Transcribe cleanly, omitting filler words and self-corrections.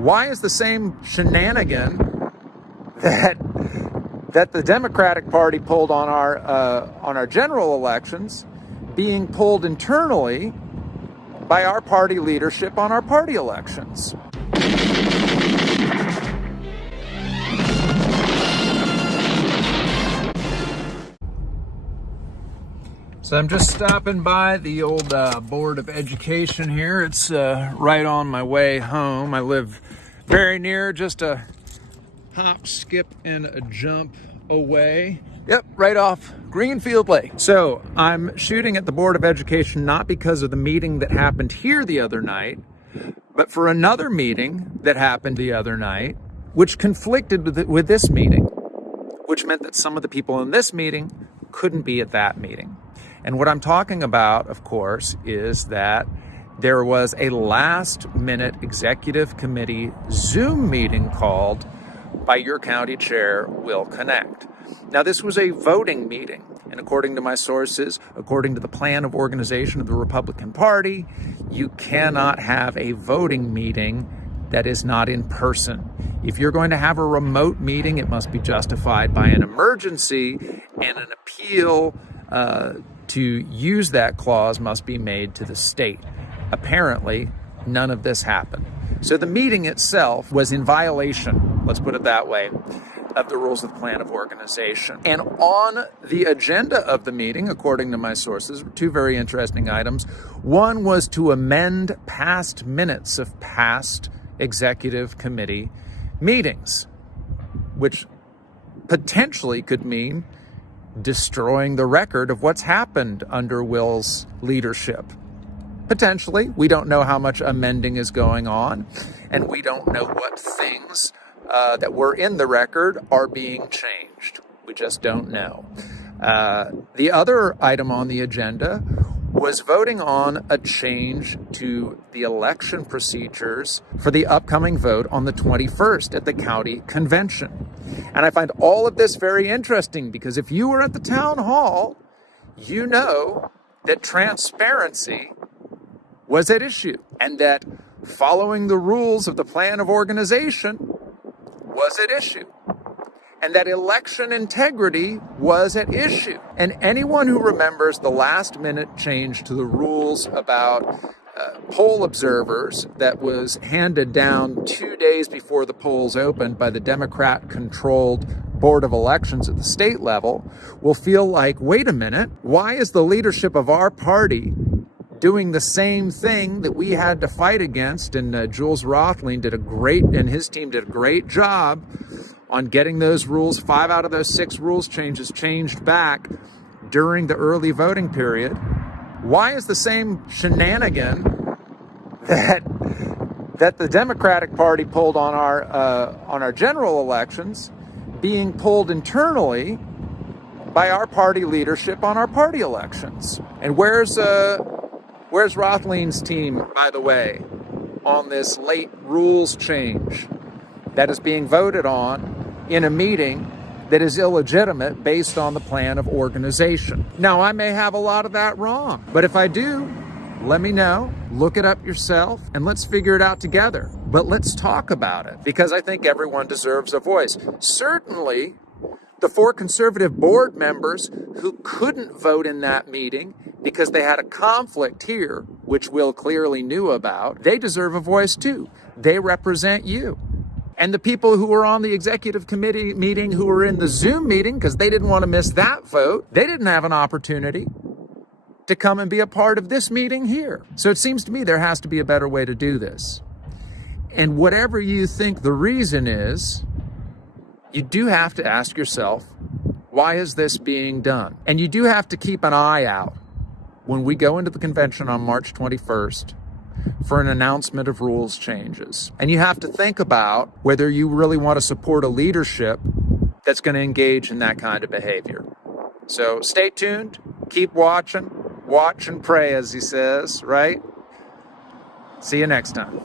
Why is the same shenanigan that the Democratic Party pulled on our general elections being pulled internally by our party leadership on our party elections? So I'm just stopping by the old Board of Education here. It's right on my way home. I live very near, just a hop, skip, and a jump away. Yep, right off Greenfield Lake. So I'm shooting at the Board of Education not because of the meeting that happened here the other night, but for another meeting that happened the other night, which conflicted with this meeting, which meant that some of the people in this meeting couldn't be at that meeting. And what I'm talking about, of course, is that there was a last-minute executive committee Zoom meeting called by your county chair, Will Knecht. Now, this was a voting meeting, and according to my sources, according to the plan of organization of the Republican Party, you cannot have a voting meeting that is not in person. If you're going to have a remote meeting, it must be justified by an emergency, and an appeal to use that clause must be made to the state. Apparently, none of this happened. So the meeting itself was in violation, let's put it that way, of the rules of the plan of organization. And on the agenda of the meeting, according to my sources, were two very interesting items. One was to amend past minutes of past executive committee meetings, which potentially could mean destroying the record of what's happened under Will's leadership. Potentially. We don't know how much amending is going on, and we don't know what things that were in the record are being changed. We just don't know. The other item on the agenda was voting on a change to the election procedures for the upcoming vote on the 21st at the county convention. And I find all of this very interesting because if you were at the town hall, you know that transparency was at issue and that following the rules of the plan of organization was at issue and that election integrity was at issue. And anyone who remembers the last minute change to the rules about poll observers that was handed down 2 days before the polls opened by the Democrat-controlled Board of Elections at the state level will feel like, wait a minute, why is the leadership of our party doing the same thing that we had to fight against? And Jules Rothlein and his team did a great job on getting those rules, 5 out of those 6 rules changes changed back during the early voting period. Why is the same shenanigan that the Democratic Party pulled on our general elections being pulled internally by our party leadership on our party elections? And where's Rothlein's team, by the way, on this late rules change that is being voted on in a meeting that is illegitimate based on the plan of organization? Now, I may have a lot of that wrong, but if I do, let me know, look it up yourself, and let's figure it out together. But let's talk about it, because I think everyone deserves a voice. Certainly, the 4 conservative board members who couldn't vote in that meeting because they had a conflict here, which Will clearly knew about, they deserve a voice too. They represent you. And the people who were on the executive committee meeting, who were in the Zoom meeting, because they didn't want to miss that vote, they didn't have an opportunity to come and be a part of this meeting here. So it seems to me there has to be a better way to do this. And whatever you think the reason is, you do have to ask yourself, why is this being done? And you do have to keep an eye out when we go into the convention on March 21st for an announcement of rules changes. And you have to think about whether you really want to support a leadership that's going to engage in that kind of behavior. So stay tuned, keep watching, watch and pray, as he says, right? See you next time.